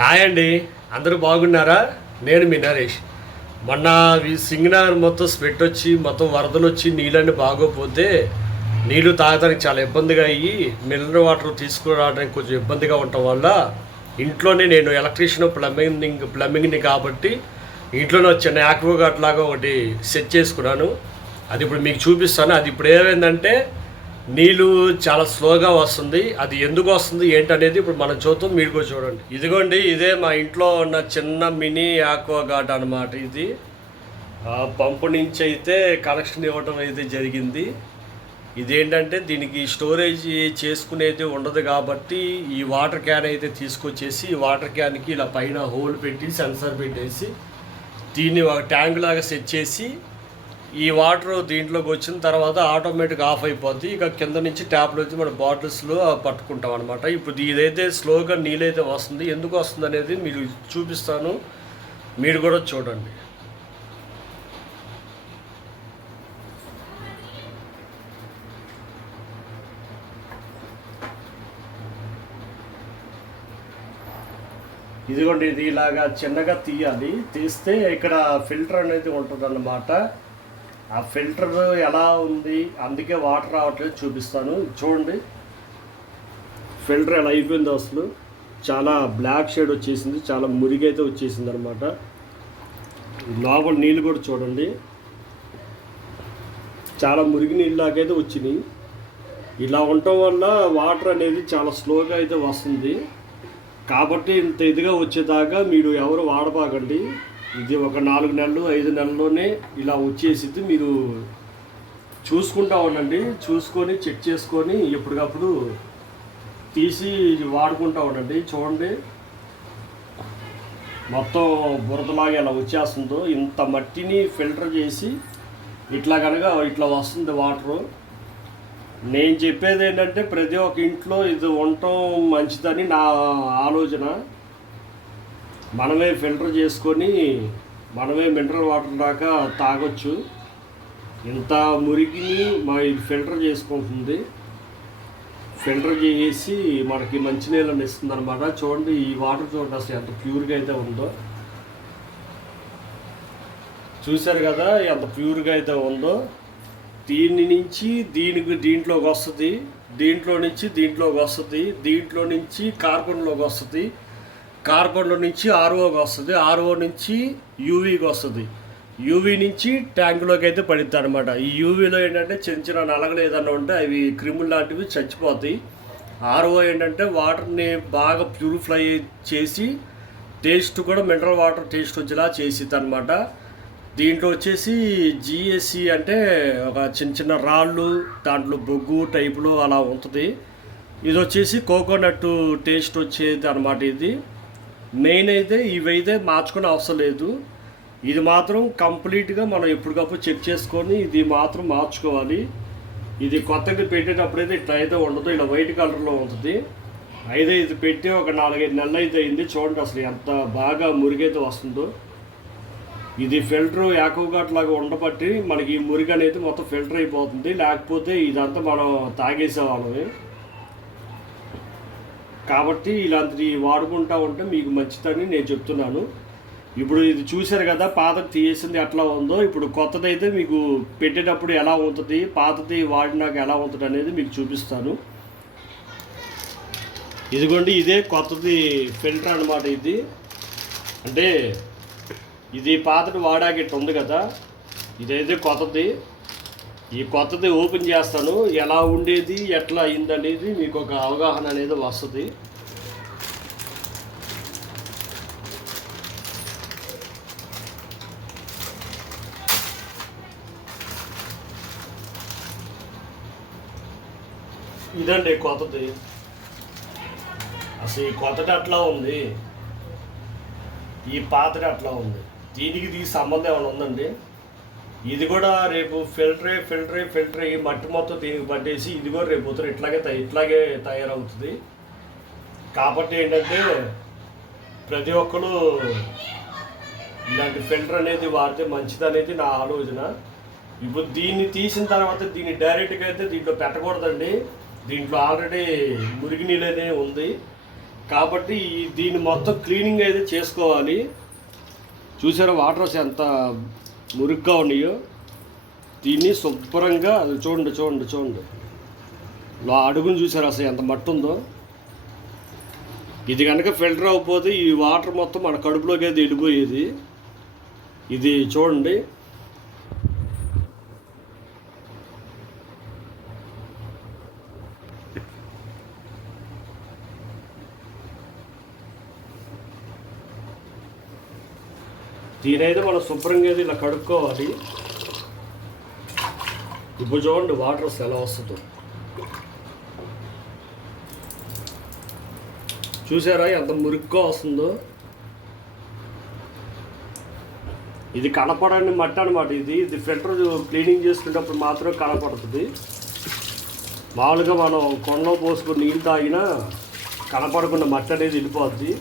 Hi అండి. అందరూ బాగున్నారా? నేను మీ నరేష్. మొన్న సింగనగర్ మొత్తం స్ప్రెడ్ వచ్చి మొత్తం వరదలు వచ్చి నీళ్ళన్నీ బాగోపోతే నీళ్ళు తాగడానికి చాలా ఇబ్బందిగా అయ్యి మినరల్ వాటర్ తీసుకురావడానికి కొంచెం ఇబ్బందిగా ఉండటం వల్ల ఇంట్లోనే నేను ఎలక్ట్రీషియన్ ప్లంబింగ్ ప్లంబింగ్ని కాబట్టి ఇంట్లోనే వచ్చిన చిన్న యాక్వగాట్ లాగా ఒకటి సెట్ చేసుకున్నాను. అది ఇప్పుడు మీకు చూపిస్తాను. అది ఇప్పుడు ఏమైందంటే నీళ్ళు చాలా స్లోగా వస్తుంది. అది ఎందుకు వస్తుంది ఏంటనేది ఇప్పుడు మనం చూద్దాం మీరు కూడా చూడండి. ఇదిగోండి ఇదే మా ఇంట్లో ఉన్న చిన్న మినీ ఆక్వా గార్డ్ అనమాట ఇది. పంపు నుంచి అయితే కనెక్షన్ ఇవ్వడం అయితే జరిగింది. ఇదేంటంటే దీనికి స్టోరేజ్ చేసుకునేది ఉండదు కాబట్టి ఈ వాటర్ క్యాన్ అయితే తీసుకొచ్చేసి ఈ వాటర్ క్యాన్కి ఇలా పైన హోల్ పెట్టి సెన్సర్ పెట్టేసి దీన్ని ఒక ట్యాంక్ లాగా సెట్ చేసి ఈ వాటర్ దీంట్లోకి వచ్చిన తర్వాత ఆటోమేటిక్ ఆఫ్ అయిపోద్ది. ఇక కింద నుంచి ట్యాప్లో వచ్చి మన బాటిల్స్లో పట్టుకుంటాం అనమాట ఇప్పుడు ఇదైతే స్లోగా నీళ్ళైతే వస్తుంది ఎందుకు వస్తుంది అనేది మీరు చూపిస్తాను. మీరు కూడా చూడండి. ఇదిగోండి ఇది ఇలాగా చిన్నగా తీయాలి. తీస్తే ఇక్కడ ఫిల్టర్ అనేది ఉంటుందన్నమాట. ఆ ఫిల్టర్ ఎలా ఉంది? అందుకే వాటర్ రావట్లేదు చూపిస్తాను. చూడండి. ఫిల్టర్ ఎలా అయిపోయిందో అసలు. చాలా బ్లాక్ షేడ్ వచ్చేసింది చాలా మురిగైతే వచ్చేసింది అనమాట లోపల నీళ్ళు కూడా చూడండి. చాలా మురిగి నీళ్ళలాగైతే వచ్చినాయి. ఇలా ఉండటం వల్ల వాటర్ అనేది చాలా స్లోగా అయితే వస్తుంది. కాబట్టి ఇంత ఇదిగా వచ్చేదాకా మీరు ఎవరు వాడబాకండి. ఇది ఒక నాలుగు నెలలు ఐదు నెలల్లోనే ఇలా వచ్చేసింది మీరు చూసుకుంటా ఉండండి. చూసుకొని చెక్ చేసుకొని ఎప్పటికప్పుడు తీసి వాడుకుంటా ఉండండి. చూడండి. మొత్తం బురదలాగా ఇలా వచ్చేస్తుందో ఇంత మట్టిని ఫిల్టర్ చేసి ఇట్లా కనుక ఇట్లా వస్తుంది వాటరు. నేను చెప్పేది ఏంటంటే ప్రతి ఒక్క ఇంట్లో ఇది ఉండటం మంచిదని నా ఆలోచన. మనమే ఫిల్టర్ చేసుకొని మనమే మినరల్ వాటర్ దాకా తాగొచ్చు. ఇంత మురికిని మా ఇది ఫిల్టర్ చేసుకుంటుంది. ఫిల్టర్ చేసి మనకి మంచి నీళ్ళని ఇస్తుంది అనమాట చూడండి ఈ వాటర్ చూడండి అసలు ఎంత ప్యూర్గా అయితే ఉందో. చూశారు కదా ఎంత ప్యూర్గా అయితే ఉందో. దీని నుంచి దీనికి దీంట్లోకి వస్తుంది. దీంట్లో నుంచి దీంట్లోకి వస్తుంది. దీంట్లో నుంచి కార్బన్లోకి వస్తుంది. కార్బన్లో నుంచి ఆర్ఓకి వస్తుంది ఆర్ఓ నుంచి యూవీకి వస్తుంది. యూవీ నుంచి ట్యాంకులోకి అయితే పడుతుంది అనమాట ఈ యూవీలో ఏంటంటే చిన్న చిన్న నలగలు ఏదన్నా ఉంటే అవి క్రిములు లాంటివి చచ్చిపోతాయి. ఆర్ఓ ఏంటంటే వాటర్ని బాగా ప్యూరిఫై చేసి టేస్ట్ కూడా మినరల్ వాటర్ టేస్ట్ వచ్చేలా చేసిద్ది అనమాట దీంట్లో వచ్చేసి జిఎస్సి అంటే ఒక చిన్న చిన్న రాళ్ళు దాంట్లో బొగ్గు టైపులో అలా ఉంటుంది. ఇది వచ్చేసి కోకోనట్ టేస్ట్ వచ్చేది అనమాట ఇది. మెయిన్ అయితే ఇవైతే మార్చుకునే అవసరం లేదు. ఇది మాత్రం కంప్లీట్గా మనం ఎప్పటికప్పుడు చెక్ చేసుకొని ఇది మాత్రం మార్చుకోవాలి. ఇది కొత్తగా పెట్టేటప్పుడైతే ఇట్లా అయితే ఉండదు. ఇలా వైట్ కలర్లో ఉంటుంది. అయితే ఇది పెట్టి ఒక నాలుగైదు నెలలు అయితే అయింది. చూడండి అసలు ఎంత బాగా మురిగైతే వస్తుందో. ఇది ఫిల్టర్ యాకోగాట్ లాగా ఉండబట్టి మనకి ఈ మురిగి అనేది మొత్తం ఫిల్టర్ అయిపోతుంది. లేకపోతే ఇదంతా మనం తాగేసేవాళ్ళమే. కాబట్టి ఇలాంటివి వాడుకుంటా ఉంటే మీకు మంచిదని నేను చెప్తున్నాను. ఇప్పుడు ఇది చూశారు కదా పాతది తీసేసింది ఎట్లా ఉందో ఇప్పుడు కొత్తది అయితే మీకు పెట్టేటప్పుడు ఎలా ఉంటుంది పాతది వాడినాక ఎలా ఉంటుంది అనేది మీకు చూపిస్తాను. ఇదిగోండి ఇదే కొత్తది ఫిల్టర్ అనమాట ఇది. అంటే ఇది పాతది వాడాక ఇట్లా ఉంది కదా ఇదైతే కొత్తది. ఈ కొత్తది ఓపెన్ చేస్తాను. ఎలా ఉండేది ఎట్లా అయింది అనేది మీకు ఒక అవగాహన అనేది వస్తుంది. ఇదండి కొత్తది. అసలు ఈ కొత్తది అట్లా ఉంది? ఈ పాతది అట్లా ఉంది? దీనికి దీనికి సంబంధం ఏమైనా ఉందండి? ఇది కూడా రేపు ఫిల్టరే ఫిల్టరే ఫిల్టర్ అయ్యి మట్టి మొత్తం దీనికి పట్టేసి ఇది కూడా రేపు పోతున్నారు ఇట్లాగే తయ- ఇట్లాగే తయారవుతుంది. కాబట్టి ఏంటంటే ప్రతి ఒక్కరు ఇలాంటి ఫిల్టర్ అనేది వాడితే మంచిది అనేది నా ఆలోచన. ఇప్పుడు దీన్ని తీసిన తర్వాత దీన్ని డైరెక్ట్గా అయితే దీంట్లో పెట్టకూడదండి. దీంట్లో ఆల్రెడీ మురికి నీళ్ళనే ఉంది. కాబట్టి దీన్ని మొత్తం క్లీనింగ్ అయితే చేసుకోవాలి. చూసారా వాటర్స్ ఎంత మురుగ్గా ఉన్నాయో? దీన్ని శుభ్రంగా అది చూడండి చూడండి చూడండి. లో అడుగును చూసారు అసలు ఎంత మట్టి ఉందో ఇది కనుక ఫిల్టర్ అవ్వకపోతే ఈ వాటర్ మొత్తం మన కడుపులోకి అయితే వెళ్ళిపోయేది ఇది చూడండి. దీనైతే మనం శుభ్రంగా ఇలా కడుక్కోవాలి. ఇప్పుడు చూడండి వాటర్ ఎలా వస్తుందో. చూసారా ఎంత మురుగ్గా వస్తుందో? ఇది కనపడని మట్టి అనమాట ఇది. ఇది ఫిల్టర్ క్లీనింగ్ చేసుకునేటప్పుడు మాత్రం కనపడుతుంది. మామూలుగా మనం కొండలో పోసుకుని నీళ్ళు తాగినా కనపడకుండా మట్టి అనేది వెళ్ళిపోద్ది.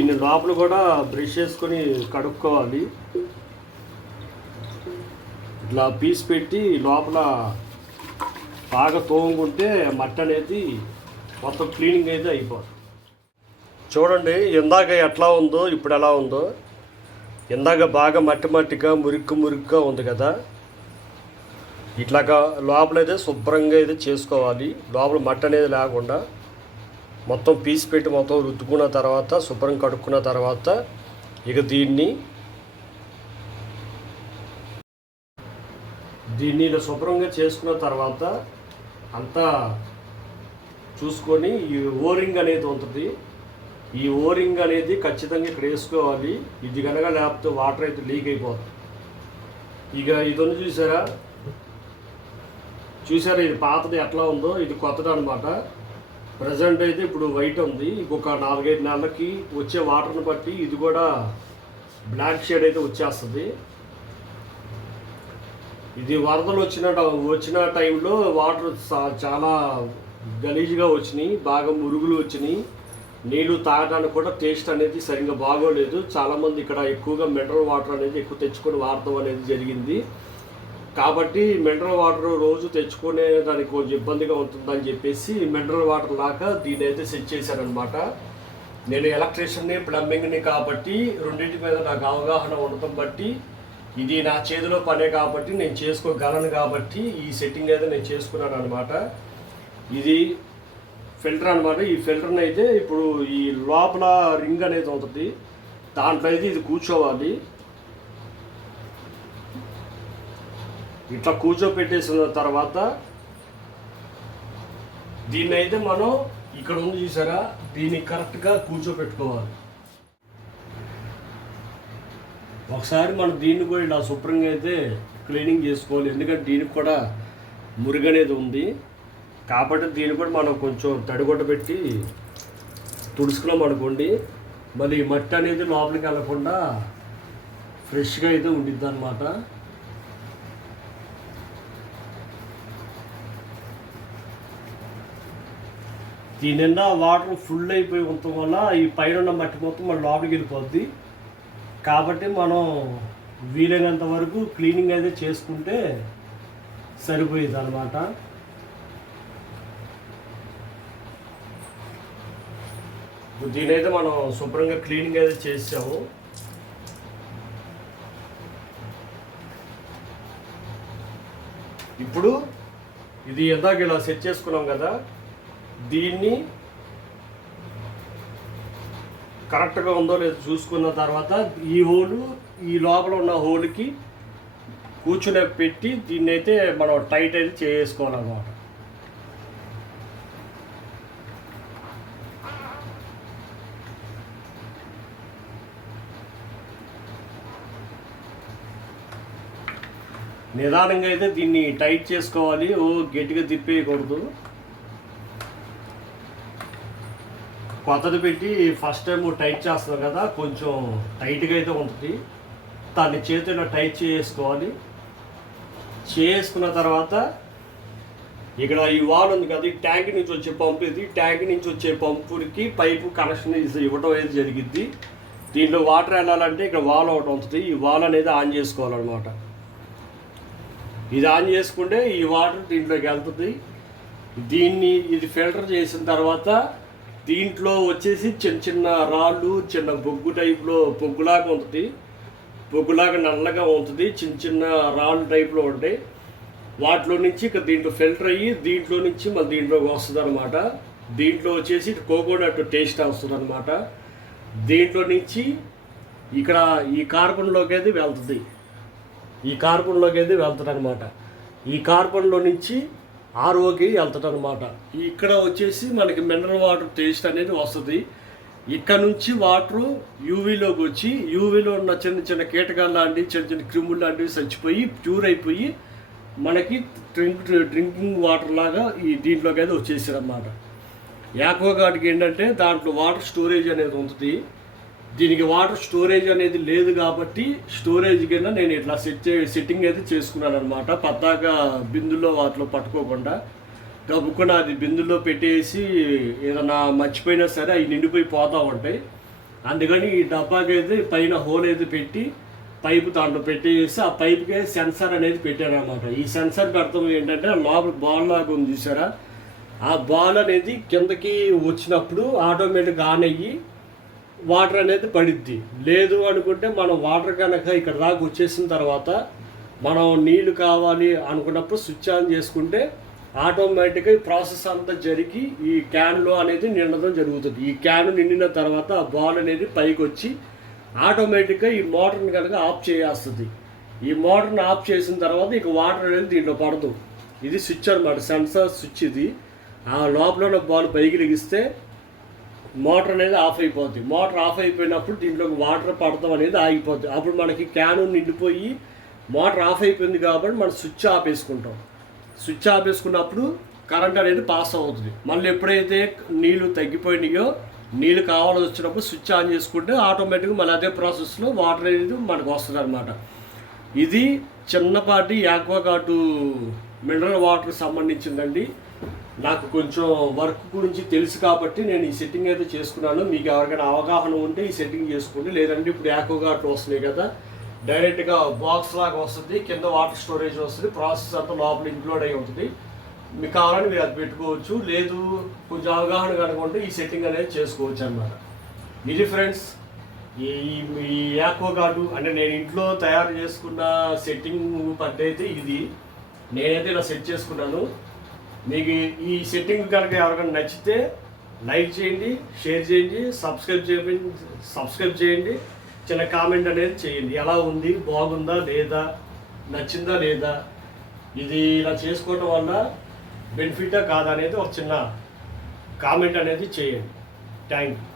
దీని లోపల కూడా బ్రష్ చేసుకొని కడుక్కోవాలి. ఇట్లా పీస్ పెట్టి లోపల బాగా తోముకుంటే మట్టి అనేది మొత్తం క్లీనింగ్ అయితే అయిపోతుంది. చూడండి ఇందాక ఎట్లా ఉందో ఇప్పుడు ఎలా ఉందో. ఇందాక బాగా మట్టి మట్టిగా మురిక్కు మురిక్గా ఉంది కదా. ఇట్లాగా లోపలైతే శుభ్రంగా అయితే చేసుకోవాలి. లోపల మట్టి అనేది లేకుండా. మొత్తం పీస్ పెట్టి మొత్తం రుద్దుకున్న తర్వాత శుభ్రం కడుక్కున్న తర్వాత ఇక దీన్ని దీన్ని ఇలా శుభ్రంగా చేసుకున్న తర్వాత అంతా చూసుకొని ఈ ఓరింగ్ అనేది ఉంటుంది. ఈ ఓరింగ్ అనేది ఖచ్చితంగా ఇక్కడ వేసుకోవాలి. ఇది కనుక లేకపోతే వాటర్ అయితే లీక్ అయిపోతుంది. ఇక ఇది ఉంది చూసారా? చూసారా ఇది పాతది ఎట్లా ఉందో? ఇది కొత్తది అనమాట ప్రజెంట్ అయితే ఇప్పుడు వైట్ ఉంది. ఇంకొక నాలుగైదు నెలలకి వచ్చే వాటర్ని బట్టి ఇది కూడా బ్లాక్ షేడ్ అయితే వచ్చేస్తుంది. ఇది వరదలు వచ్చిన వచ్చిన టైంలో వాటర్ చాలా గలీజ్గా వచ్చినాయి. బాగా మురుగులు వచ్చినాయి. నీళ్ళు తాగడానికి కూడా టేస్ట్ అనేది సరిగ్గా బాగోలేదు. చాలామంది ఇక్కడ ఎక్కువగా మినరల్ వాటర్ అనేది ఎక్కువ తెచ్చుకొని వాడటం అనేది జరిగింది. కాబట్టి మినరల్ వాటర్ రోజు తెచ్చుకునే దానికి కొంచెం ఇబ్బందిగా ఉంటుందని చెప్పేసి మినరల్ వాటర్ లాగా దీని అయితే సెట్ చేశారనమాట నేను ఎలక్ట్రీషియన్ని ప్లంబింగ్ని కాబట్టి రెండింటి మీద నాకు అవగాహన ఉండటం బట్టి ఇది నా చేతిలో పనే కాబట్టి నేను చేసుకోగలను కాబట్టి ఈ సెట్టింగ్ అయితే నేను చేసుకున్నాను అనమాట ఇది ఫిల్టర్ అనమాట ఈ ఫిల్టర్ని అయితే ఇప్పుడు ఈ లోపల రింగ్ అనేది ఉంటుంది. దాంట్లో అయితే ఇది కూర్చోవాలి. ఇట్లా కూర్చోపెట్టేసిన తర్వాత దీన్ని అయితే మనం ఇక్కడ ఉంది చూసారా? దీన్ని కరెక్ట్గా కూర్చోపెట్టుకోవాలి. ఒకసారి మనం దీన్ని కూడా ఇలా శుభ్రంగా అయితే క్లీనింగ్ చేసుకోవాలి. ఎందుకంటే దీనికి కూడా మురుగు అనేది ఉంది. కాబట్టి దీన్ని కూడా మనం కొంచెం తడిగొట్ట పెట్టి తుడుచుకున్నాం అనుకోండి మళ్ళీ ఈ మట్టి అనేది లోపలికి వెళ్ళకుండా ఫ్రెష్గా అయితే ఉండిద్ది అనమాట దీని నిండా వాటర్ ఫుల్ అయిపోయి ఉండటం వల్ల ఈ పైన ఉన్న మట్టి మొత్తం మన లోపలికి వెళ్ళిపోద్ది. కాబట్టి మనం వీలైనంత వరకు క్లీనింగ్ అయితే చేసుకుంటే సరిపోయేది అనమాట దీనైతే మనం శుభ్రంగా క్లీనింగ్ అయితే చేసాము. ఇప్పుడు ఇది ఎందాక ఇలా సెట్ చేసుకున్నాం కదా దీన్ని కరెక్ట్గా ఉందో లేదో చూసుకున్న తర్వాత ఈ హోలు ఈ లోపల ఉన్న హోల్కి కూర్చునే పెట్టి దీన్ని అయితే మనం టైట్ అయితే చేసుకోవాలన్నమాట నిదానంగా అయితే దీన్ని టైట్ చేసుకోవాలి. ఓ గట్టిగా తిప్పేయకూడదు. కొత్తది పెట్టి ఫస్ట్ టైం టైట్ చేస్తున్నాం కదా కొంచెం టైట్గా అయితే ఉంటుంది. దాన్ని చేతిలో టైట్ చేసుకోవాలి. చేసుకున్న తర్వాత ఇక్కడ ఈ వాల్ ఉంది కదా ఈ ట్యాంక్ నుంచి వచ్చే పంపు ఇది. ట్యాంక్ నుంచి వచ్చే పంపుకి పైపు కనెక్షన్ ఇది ఇవ్వడం అనేది జరిగిద్ది. దీంట్లో వాటర్ వెళ్ళాలంటే ఇక్కడ వాల్ ఒకటి ఉంటుంది. ఈ వాల్ అనేది ఆన్ చేసుకోవాలన్నమాట. ఇది ఆన్ చేసుకుంటే ఈ వాటర్ దీంట్లోకి వెళ్తుంది. దీన్ని ఇది ఫిల్టర్ చేసిన తర్వాత దీంట్లో వచ్చేసి చిన్న చిన్న రాళ్ళు చిన్న బొగ్గు టైప్లో బొగ్గులాగా ఉంటుంది. బొగ్గులాగా నల్లగా ఉంటుంది. చిన్న చిన్న రాళ్ళు టైప్లో ఉంటాయి. వాటిలో నుంచి ఇక దీంట్లో ఫిల్టర్ అయ్యి దీంట్లో నుంచి మళ్ళీ దీంట్లోకి వస్తుంది అనమాట దీంట్లో వచ్చేసి కోకోనట్ టేస్ట్ వస్తుంది అనమాట దీంట్లో నుంచి ఇక్కడ ఈ కార్బన్లోకి అయితే వెళ్తుంది. ఈ కార్బన్లోకి అయితే వెళ్తుంది అనమాట ఈ కార్బన్లో నుంచి ఆర్ఓకి వెళ్తుంది అనమాట ఇక్కడ వచ్చేసి మనకి మినరల్ వాటర్ టేస్ట్ అనేది వస్తుంది. ఇక్కడ నుంచి వాటర్ యూవీలోకి వచ్చి యూవీలో ఉన్న చిన్న చిన్న కీటకాలు లాంటివి చిన్న చిన్న క్రిములు లాంటివి చచ్చిపోయి ప్యూర్ అయిపోయి మనకి డ్రింక్ డ్రింకింగ్ వాటర్ లాగా ఈ దీంట్లోకి అయితే వచ్చేసారు అన్నమాట యాక్వాగార్డ్కి ఏంటంటే దాంట్లో వాటర్ స్టోరేజ్ అనేది ఉంటుంది. దీనికి వాటర్ స్టోరేజ్ అనేది లేదు కాబట్టి స్టోరేజ్ కింద నేను ఇట్లా సెట్ చే సెట్టింగ్ అయితే చేసుకున్నాను అనమాట పద్దాక బిందులో వాటిలో పట్టుకోకుండా గబుక్కున అది బిందులో పెట్టేసి ఏదన్నా మర్చిపోయినా సరే అవి నిండిపోయి పోతూ ఉంటాయి. అందుకని ఈ డబ్బాకి అయితే పైన హోల్ అయితే పెట్టి పైపు దాంట్లో పెట్టేసి ఆ పైపుకి సెన్సార్ అనేది పెట్టాను అనమాట ఈ సెన్సార్ అర్థం ఏంటంటే లోపల బాల్ లాగా ఉంది చూసారా? ఆ బాల్ అనేది కిందకి వచ్చినప్పుడు ఆటోమేటిక్ ఆన్ అయ్యి వాటర్ అనేది పడిద్ది. లేదు అనుకుంటే మనం వాటర్ కనుక ఇక్కడ దాకా వచ్చేసిన తర్వాత మనం నీళ్ళు కావాలి అనుకున్నప్పుడు స్విచ్ ఆన్ చేసుకుంటే ఆటోమేటిక్గా ఈ ప్రాసెస్ అంతా జరిగి ఈ క్యాన్లో అనేది నిండడం జరుగుతుంది. ఈ క్యాన్ నిండిన తర్వాత ఆ బాల్ అనేది పైకి వచ్చి ఆటోమేటిక్గా ఈ మోటార్ని కనుక ఆఫ్ చేయాల్స్తుంది ఈ మోటార్ని ఆఫ్ చేసిన తర్వాత ఇక వాటర్ అనేది దీంట్లో పడదు. ఇది స్విచ్ అనమాట సెన్సార్ స్విచ్ ఇది. ఆ లోపల బాల్ పైకి లెగిస్తే మోటార్ అనేది ఆఫ్ అయిపోద్ది. మోటార్ ఆఫ్ అయిపోయినప్పుడు దీంట్లోకి వాటర్ పడతాం అనేది ఆగిపోద్ది. అప్పుడు మనకి క్యాను నిండిపోయి మోటార్ ఆఫ్ అయిపోయింది కాబట్టి మనం స్విచ్ ఆపేసుకుంటాం స్విచ్ ఆపేసుకున్నప్పుడు కరెంట్ అనేది పాస్ అవుతుంది. మళ్ళీ ఎప్పుడైతే నీళ్ళు తగ్గిపోయినాయో నీళ్ళు కావాల్సి వచ్చినప్పుడు స్విచ్ ఆన్ చేసుకుంటే ఆటోమేటిక్గా మళ్ళీ అదే ప్రాసెస్లో వాటర్ అనేది మనకు వస్తుంది అనమాట ఇది చిన్నపాటి యాక్వాగాటు మినరల్ వాటర్కి సంబంధించిందండి. నాకు కొంచెం వర్క్ గురించి తెలుసు కాబట్టి నేను ఈ సెట్టింగ్ అయితే చేసుకున్నాను. మీకు ఎవరికైనా అవగాహన ఉంటే ఈ సెట్టింగ్ చేసుకోండి. లేదంటే ఇప్పుడు యాక్వాగార్డ్లు వస్తున్నాయి కదా డైరెక్ట్గా బాక్స్ లాగా వస్తుంది కింద వాటర్ స్టోరేజ్ వస్తుంది ప్రాసెస్ అంతా లోపల ఇంక్లూడ్ అయి ఉంటుంది. మీకు కావాలని మీరు అది పెట్టుకోవచ్చు. లేదు కొంచెం అవగాహన కనుకుంటే ఈ సెట్టింగ్ అనేది చేసుకోవచ్చు అన్నమాట. ఇది ఫ్రెండ్స్ ఈ ఈ యాక్వాగార్డు అంటే నేను ఇంట్లో తయారు చేసుకున్న సెట్టింగ్ పద్ధతి ఇది. నేనైతే ఇలా సెట్ చేసుకున్నాను. మీకు ఈ సెట్టింగ్ కనుక ఎవరికైనా నచ్చితే లైక్ చేయండి షేర్ చేయండి సబ్స్క్రైబ్ చేయండి సబ్స్క్రైబ్ చేయండి. చిన్న కామెంట్ అనేది చేయండి. ఎలా ఉంది బాగుందా లేదా నచ్చిందా లేదా? ఇది ఇలా చేసుకోవటం వల్ల బెనిఫిటా కాదా అనేది ఒక చిన్న కామెంట్ అనేది చేయండి. Thank you